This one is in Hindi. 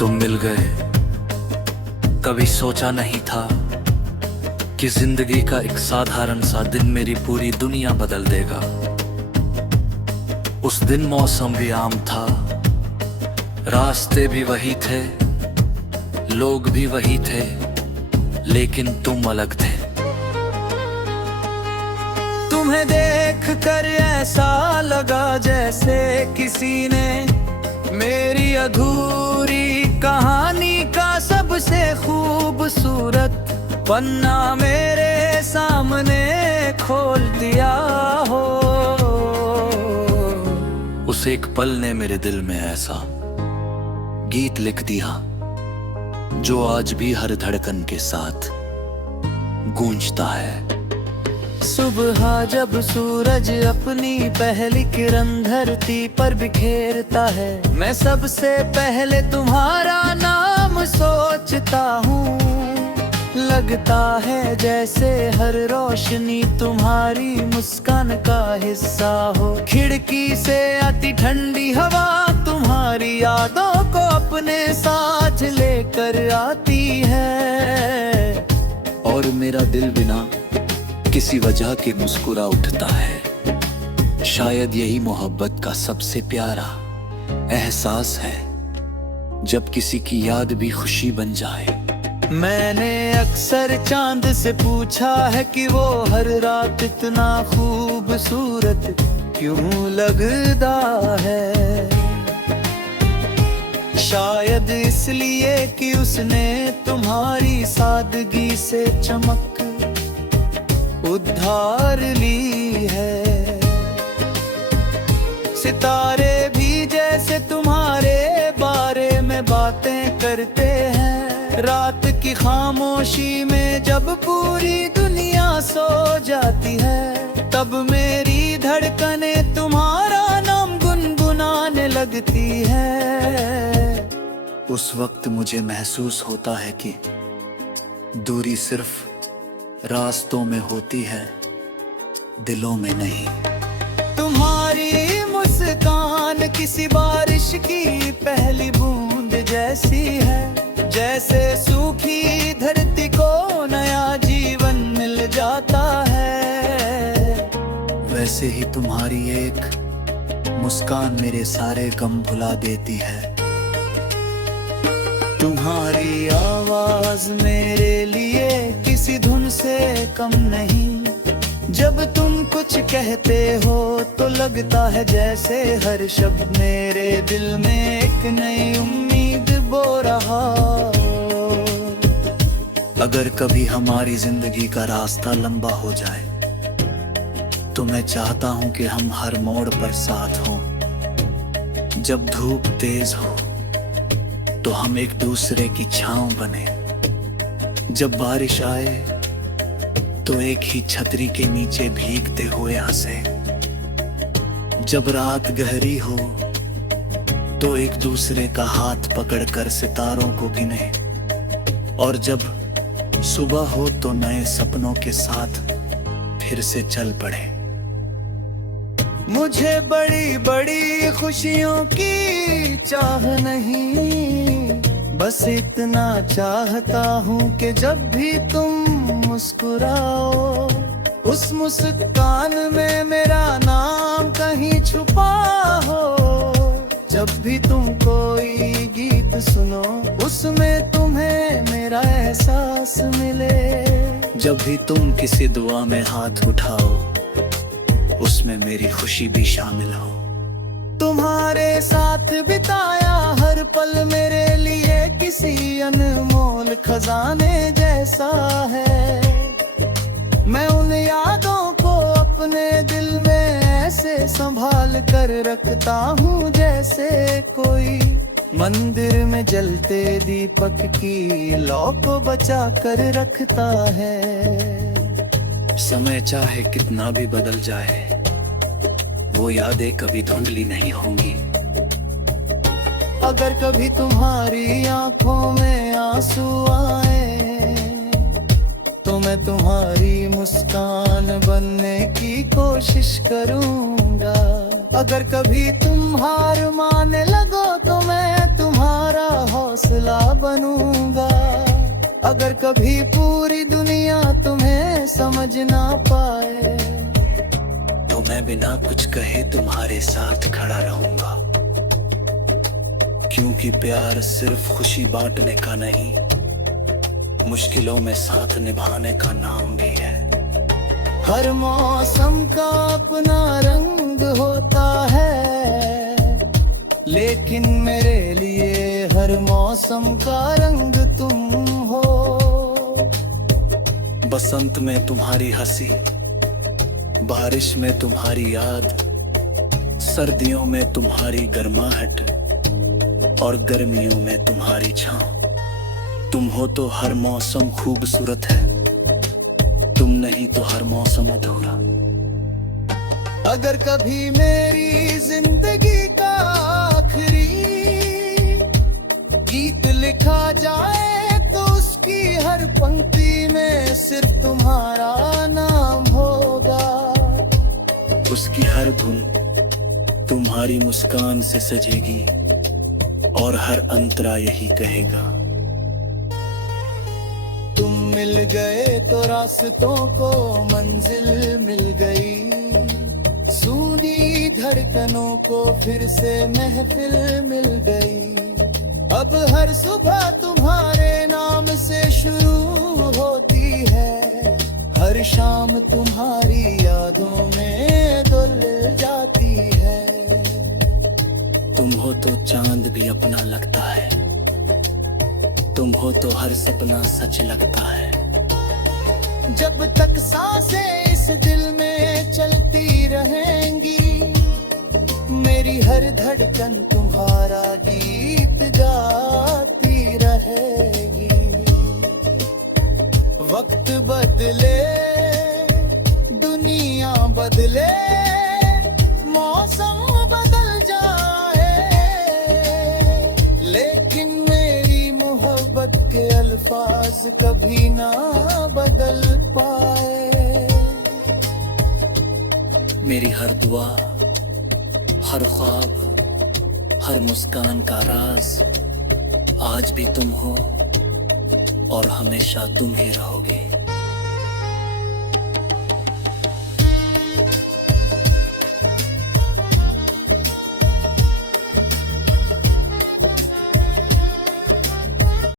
तुम मिल गए, कभी सोचा नहीं था कि जिंदगी का एक साधारण सा दिन मेरी पूरी दुनिया बदल देगा। उस दिन मौसम भी आम था, रास्ते भी वही थे, लोग भी वही थे, लेकिन तुम अलग थे। तुम्हें देख कर ऐसा लगा जैसे किसी ने मेरी अधूरी कहानी का सबसे खूबसूरत पन्ना मेरे सामने खोल दिया हो। उस एक पल ने मेरे दिल में ऐसा गीत लिख दिया जो आज भी हर धड़कन के साथ गूंजता है। सुबह जब सूरज अपनी पहली किरण धरती पर बिखेरता है, मैं सबसे पहले तुम्हारा नाम सोचता हूँ। लगता है जैसे हर रोशनी तुम्हारी मुस्कान का हिस्सा हो। खिड़की से आती ठंडी हवा तुम्हारी यादों को अपने साथ लेकर आती है, और मेरा दिल बिना किसी वजह के मुस्कुरा उठता है। शायद यही मोहब्बत का सबसे प्यारा एहसास है, जब किसी की याद भी खुशी बन जाए। मैंने अक्सर चांद से पूछा है कि वो हर रात इतना खूबसूरत क्यों लगता है। शायद इसलिए कि उसने तुम्हारी सादगी से चमक उद्धार ली है। सितारे भी जैसे तुम्हारे बारे में बातें करते हैं। रात की खामोशी में जब पूरी दुनिया सो जाती है, तब मेरी धड़कनें तुम्हारा नाम गुनगुनाने लगती है। उस वक्त मुझे महसूस होता है कि दूरी सिर्फ रास्तों में होती है, दिलों में नहीं। तुम्हारी मुस्कान किसी बारिश की पहली बूंद जैसी है, जैसे सूखी धरती को नया जीवन मिल जाता है। वैसे ही तुम्हारी एक मुस्कान मेरे सारे गम भुला देती है। तुम्हारी आवाज मेरे लिए किसी धुन से कम नहीं। जब तुम कुछ कहते हो तो लगता है जैसे हर शब्द मेरे दिल में एक नई उम्मीद बो रहा हो। अगर कभी हमारी जिंदगी का रास्ता लंबा हो जाए, तो मैं चाहता हूं कि हम हर मोड़ पर साथ हों। जब धूप तेज हो तो हम एक दूसरे की छांव बने। जब बारिश आए तो एक ही छतरी के नीचे भीगते हुए हंसे। जब रात गहरी हो तो एक दूसरे का हाथ पकड़कर सितारों को गिने। और जब सुबह हो तो नए सपनों के साथ फिर से चल पड़े। मुझे बड़ी बड़ी खुशियों की चाह नहीं, बस इतना चाहता हूँ कि जब भी तुम मुस्कुराओ, उस मुस्कान में मेरा नाम कहीं छुपा हो। जब भी तुम कोई गीत सुनो, उसमें तुम्हें मेरा एहसास मिले। जब भी तुम किसी दुआ में हाथ उठाओ, उसमें मेरी खुशी भी शामिल हो। तुम्हारे साथ बिताया हर पल मेरे लिए किसी अनमोल खजाने जैसा है। मैं उन यादों को अपने दिल में ऐसे संभाल कर रखता हूँ, जैसे कोई मंदिर में जलते दीपक की लौ को बचा कर रखता है। समय चाहे कितना भी बदल जाए, वो यादें कभी धुंधली नहीं होंगी। अगर कभी तुम्हारी आंखों में आंसू आए, तो मैं तुम्हारी मुस्कान बनने की कोशिश करूंगा। अगर कभी तुम हार मानने लगो, तो मैं तुम्हारी तुम्हारा हौसला बनूंगा। अगर कभी पूरी दुनिया तुम्हें समझ ना पाए, तो मैं बिना कुछ कहे तुम्हारे साथ खड़ा रहूंगा। क्योंकि प्यार सिर्फ खुशी बांटने का नहीं, मुश्किलों में साथ निभाने का नाम भी है। हर मौसम का अपना रंग होता है, लेकिन मेरे लिए हर मौसम का रंग तुम हो। बसंत में तुम्हारी हंसी, बारिश में तुम्हारी याद, सर्दियों में तुम्हारी गर्माहट और गर्मियों में तुम्हारी छांव। तुम हो तो हर मौसम खूबसूरत है, तुम नहीं तो हर मौसम अधूरा। अगर कभी मेरी जिंदगी का आखिरी गीत लिखा जाए, तो उसकी हर पंक्ति में सिर्फ तुम्हारा नाम होगा। उसकी हर धुन तुम्हारी मुस्कान से सजेगी और हर अंतरा यही कहेगा। तुम मिल गए तो रास्तों को मंजिल मिल गई, सूनी धड़कनों को फिर से महफिल मिल गई। अब हर सुबह तुम्हारे नाम से शुरू होती है, हर शाम तुम्हारी यादों में धुल जाती है। तुम हो तो चांद भी अपना लगता है, तुम हो तो हर सपना सच लगता है। जब तक सांसें इस दिल में चलती रहेंगी, मेरी हर धड़कन तुम्हारा गीत गाती रहेगी। वक्त बदले, दुनिया बदले, मौसम बदल जाए, लेकिन मेरी मोहब्बत के अल्फाज कभी ना बदल पाए। मेरी हर दुआ, हर ख्वाब, हर मुस्कान का राज आज भी तुम हो और हमेशा तुम ही रहोगे।